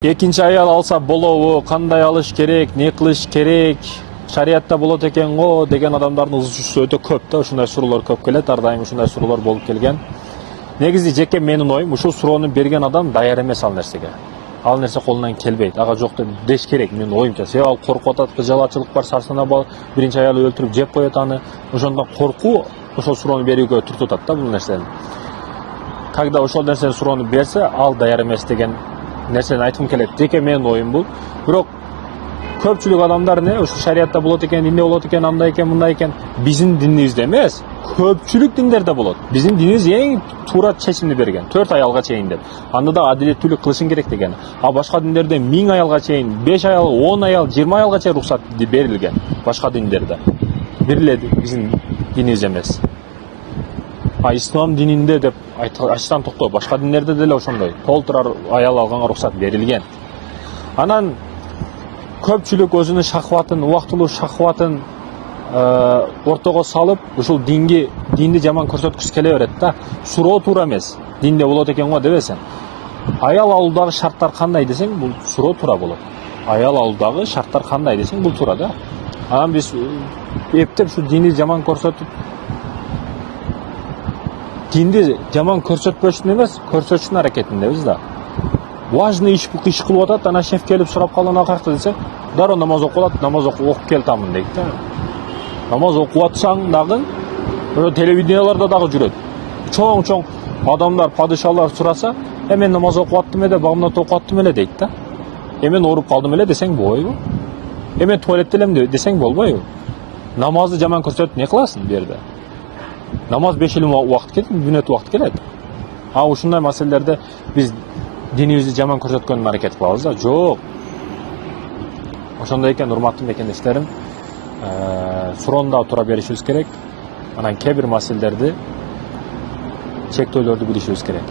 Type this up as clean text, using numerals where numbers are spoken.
Экинчи аял алса болобу, кандай алыш керек, не кылыш керек, шариятта болот экен го деген адамдардын ызчусу өтө көп да, ушундай суроолор көп келет, ар дайым ушундай суроолор болуп келген. Негизи жеке менин оюм, ушул суроону берген адам даяр эмес ал нерсеге. Ал нерсе колунан келбейт. Ага жок деп деш керек менин оюмча. Себеби ал коркуп атат, жалачылык бар, сарсана бар, биринчи аялы өлтүрүп жеп коет аны. Ошондон коркуу ошол суроону берүүгө түртүп атат да бул нерсени. Когда ошол нерсени суроону берсе, ал даяр эмес деген нерсени айткым келет. Жеке менин оюм бул. Бирок көпчүлүк адамдар ушу шариятта болот экен, динде болот экен, андай экен, мындай экен. Биздин динибизде эмес, көпчүлүк диндерде болот. Биздин динибиз эң туура чечимди берген. 4 аялга чейин деп. Анда да адилеттүүлүк кылышың керек деген. А башка диндерде 1000 аялга чейин, 5 аял, 10 аял, 20 аялга чейин уруксат берилген. Башка диндерде. Бир эле биздин динибиз эмес. А ислам дининде деп айтсам токто, башка диндерде деле ошондой. Толтура аял алганга уруксат берилген. Анан көпчүлүк өзүнүн шахватын, убактылуу шахватын ортого салып, ушул динди жаман көрсөткүсү келе берет да. Суроо туура эмес. Динде болот экен го дебесең. Аял алуудагы шарттар кандай десең, бул суроо туура болот. Аял алуудагы шарттар кандай десең, бул туура да. Анан биз эптеп ушу динди жаман көрсөтпөчүн эмес, көрсөтүшүн аракетиндебиз да. Важный иш кылып атат, ана шеф келип сурап калган акакта десе, дароо намаз окуп алат, намаз окуп кел тамын дейт да. Намаз окуп атсаң дагы, телевиденияларда дагы жүрөт. Чоң адамдар, падышалар сураса, мен намаз окуп аттым эле, багымнат окуп аттым эле дейт да. Мен ооруп калдым эле десең болбойбу? Мен туалетте элем десең болбойбу? Намазды жаман көрсөтүп не кыласың бу жерде? Намаз 5 жыл убакыт кетет, бүнөт убакыт келет. А ушундай маселелерде биз динибизди жаман көрсөткөнгө аракет кылабыз да. Жок. Ошондой экен, урматтуу мекендештерим, суроону да туура беришибиз керек. Анан кээ бир маселелерди, чектөөлөрдү билишибиз керек.